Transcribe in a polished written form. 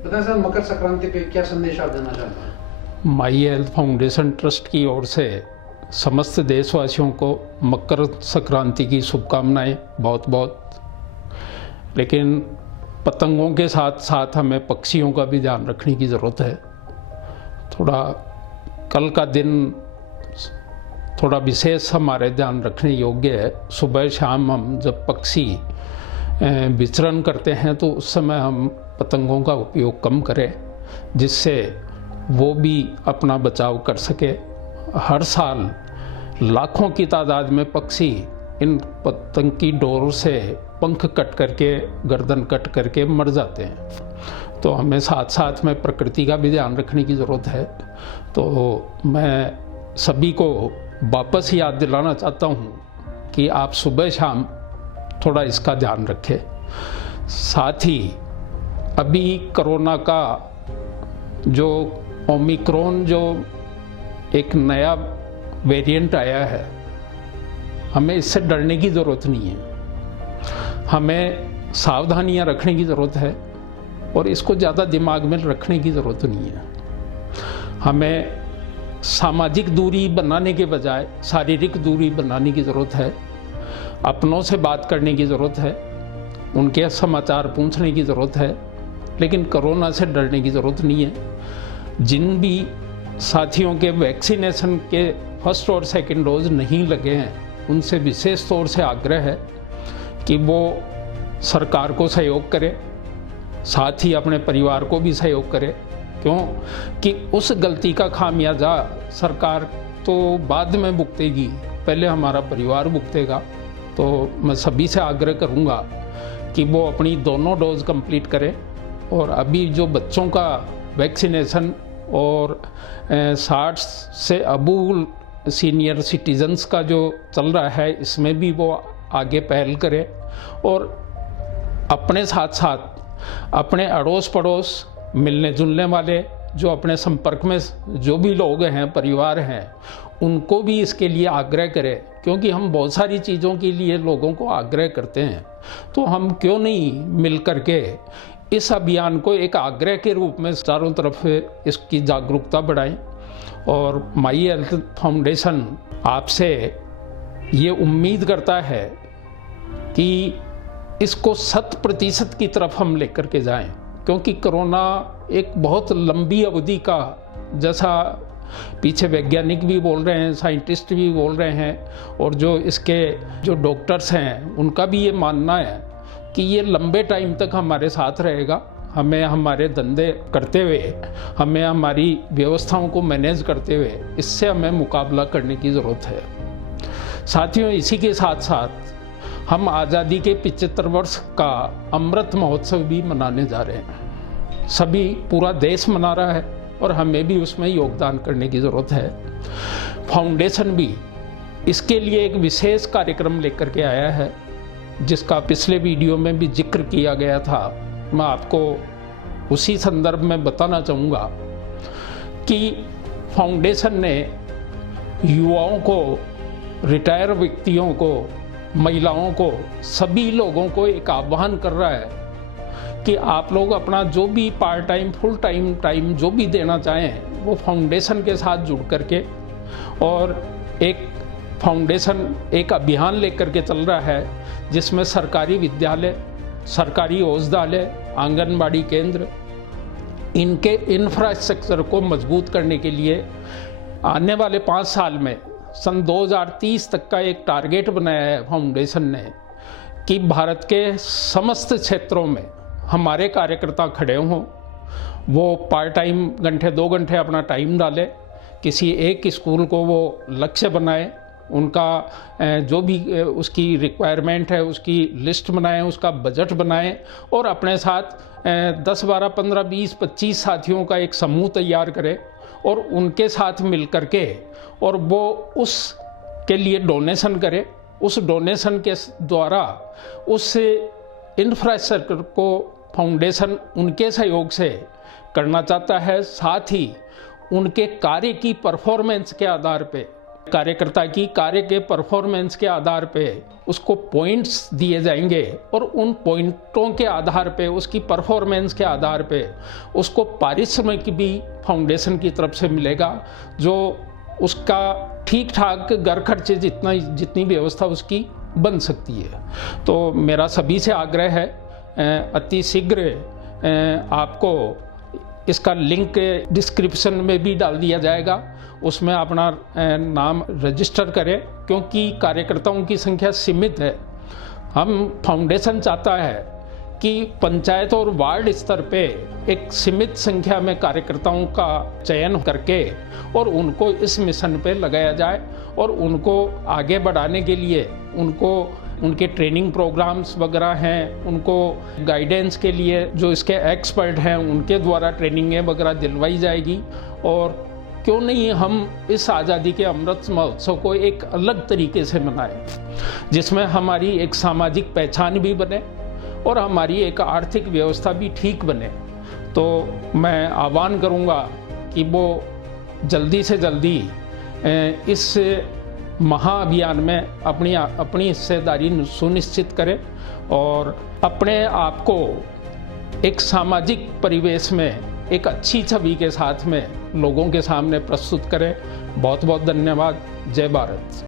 बताएं सर, मकर संक्रांति पे क्या संदेश आप देना चाहते हैं? माई हेल्थ फाउंडेशन ट्रस्ट की ओर से समस्त देशवासियों को मकर संक्रांति की शुभकामनाएं बहुत बहुत। लेकिन पतंगों के साथ साथ हमें पक्षियों का भी ध्यान रखने की ज़रूरत है। थोड़ा कल का दिन थोड़ा विशेष हमारे ध्यान रखने योग्य है। सुबह शाम हम जब पक्षी विचरण करते हैं तो उस समय हम पतंगों का उपयोग कम करें, जिससे वो भी अपना बचाव कर सके। हर साल लाखों की तादाद में पक्षी इन पतंग की डोर से पंख कट करके, गर्दन कट करके मर जाते हैं। तो हमें साथ साथ में प्रकृति का भी ध्यान रखने की ज़रूरत है। तो मैं सभी को वापस याद दिलाना चाहता हूँ कि आप सुबह शाम थोड़ा इसका ध्यान रखें। साथ ही अभी कोरोना का जो ओमिक्रॉन जो एक नया वेरिएंट आया है, हमें इससे डरने की ज़रूरत नहीं है। हमें सावधानियां रखने की ज़रूरत है और इसको ज़्यादा दिमाग में रखने की ज़रूरत नहीं है। हमें सामाजिक दूरी बनाने के बजाय शारीरिक दूरी बनाने की ज़रूरत है। अपनों से बात करने की ज़रूरत है, उनके समाचार पूछने की ज़रूरत है, लेकिन कोरोना से डरने की ज़रूरत नहीं है। जिन भी साथियों के वैक्सीनेशन के फर्स्ट और सेकंड डोज नहीं लगे हैं, उनसे विशेष तौर से आग्रह है कि वो सरकार को सहयोग करें, साथ ही अपने परिवार को भी सहयोग करें। क्यों कि उस गलती का खामियाजा सरकार तो बाद में भुगतेगी, पहले हमारा परिवार भुगतेगा। तो मैं सभी से आग्रह करूंगा कि वो अपनी दोनों डोज कंप्लीट करें। और अभी जो बच्चों का वैक्सीनेशन और 60 से अबूल सीनियर सिटीजन्स का जो चल रहा है, इसमें भी वो आगे पहल करें। और अपने साथ साथ अपने अड़ोस पड़ोस, मिलने जुलने वाले, जो अपने संपर्क में जो भी लोग हैं, परिवार हैं, उनको भी इसके लिए आग्रह करें। क्योंकि हम बहुत सारी चीज़ों के लिए लोगों को आग्रह करते हैं, तो हम क्यों नहीं मिल करके इस अभियान को एक आग्रह के रूप में चारों तरफ इसकी जागरूकता बढ़ाएं। और माई हेल्थ फाउंडेशन आपसे ये उम्मीद करता है कि इसको 100% की तरफ हम लेकर के जाएं। क्योंकि कोरोना एक बहुत लंबी अवधि का, जैसा पीछे वैज्ञानिक भी बोल रहे हैं, साइंटिस्ट भी बोल रहे हैं, और जो इसके जो डॉक्टर्स हैं उनका भी ये मानना है कि ये लंबे टाइम तक हमारे साथ रहेगा। हमें हमारे धंधे करते हुए, हमें हमारी व्यवस्थाओं को मैनेज करते हुए इससे हमें मुकाबला करने की ज़रूरत है। साथियों, इसी के साथ साथ हम आज़ादी के 75 वर्ष का अमृत महोत्सव भी मनाने जा रहे हैं। सभी, पूरा देश मना रहा है और हमें भी उसमें योगदान करने की ज़रूरत है। फाउंडेशन भी इसके लिए एक विशेष कार्यक्रम लेकर के आया है, जिसका पिछले वीडियो में भी जिक्र किया गया था। मैं आपको उसी संदर्भ में बताना चाहूँगा कि फाउंडेशन ने युवाओं को, रिटायर व्यक्तियों को, महिलाओं को, सभी लोगों को एक आह्वान कर रहा है कि आप लोग अपना जो भी पार्ट टाइम, फुल टाइम जो भी देना चाहें, वो फाउंडेशन के साथ जुड़ करके, और एक फाउंडेशन एक अभियान लेकर के चल रहा है जिसमें सरकारी विद्यालय, सरकारी औषधालय, आंगनबाड़ी केंद्र, इनके इंफ्रास्ट्रक्चर को मजबूत करने के लिए आने वाले 5 साल में सन 2030 तक का एक टारगेट बनाया है फाउंडेशन ने कि भारत के समस्त क्षेत्रों में हमारे कार्यकर्ता खड़े हों। वो पार्ट टाइम घंटे 2 घंटे अपना टाइम डालें, किसी एक स्कूल को वो लक्ष्य बनाए, उनका जो भी उसकी रिक्वायरमेंट है उसकी लिस्ट बनाएं, उसका बजट बनाएं, और अपने साथ 10, 12, 15, 20, 25 साथियों का एक समूह तैयार करें और उनके साथ मिल कर के, और वो उसके लिए डोनेशन करें। उस डोनेशन के द्वारा उस इंफ्रास्ट्रक्चर को फाउंडेशन उनके सहयोग से करना चाहता है। साथ ही उनके कार्य की परफॉर्मेंस के आधार पे कार्यकर्ता की कार्य के परफॉर्मेंस के आधार पे उसको पॉइंट्स दिए जाएंगे और उन पॉइंटों के आधार पे, उसकी परफॉर्मेंस के आधार पे उसको पारिश्रमिक भी फाउंडेशन की तरफ से मिलेगा, जो उसका ठीक ठाक घर खर्चे जितनी व्यवस्था उसकी बन सकती है। तो मेरा सभी से आग्रह है, अति शीघ्र आपको इसका लिंक डिस्क्रिप्शन में भी डाल दिया जाएगा, उसमें अपना नाम रजिस्टर करें, क्योंकि कार्यकर्ताओं की संख्या सीमित है। हम फाउंडेशन चाहता है कि पंचायत और वार्ड स्तर पे एक सीमित संख्या में कार्यकर्ताओं का चयन करके और उनको इस मिशन पे लगाया जाए और उनको आगे बढ़ाने के लिए उनके ट्रेनिंग प्रोग्राम्स वगैरह हैं, उनको गाइडेंस के लिए जो इसके एक्सपर्ट हैं उनके द्वारा ट्रेनिंगें वगैरह दिलवाई जाएगी। और क्यों नहीं हम इस आज़ादी के अमृत महोत्सव को एक अलग तरीके से मनाएं, जिसमें हमारी एक सामाजिक पहचान भी बने और हमारी एक आर्थिक व्यवस्था भी ठीक बने। तो मैं आह्वान करूंगा कि वो जल्दी से जल्दी इस महाअभियान में अपनी हिस्सेदारी सुनिश्चित करें और अपने आप को एक सामाजिक परिवेश में एक अच्छी छवि के साथ में लोगों के सामने प्रस्तुत करें। बहुत बहुत धन्यवाद। जय भारत।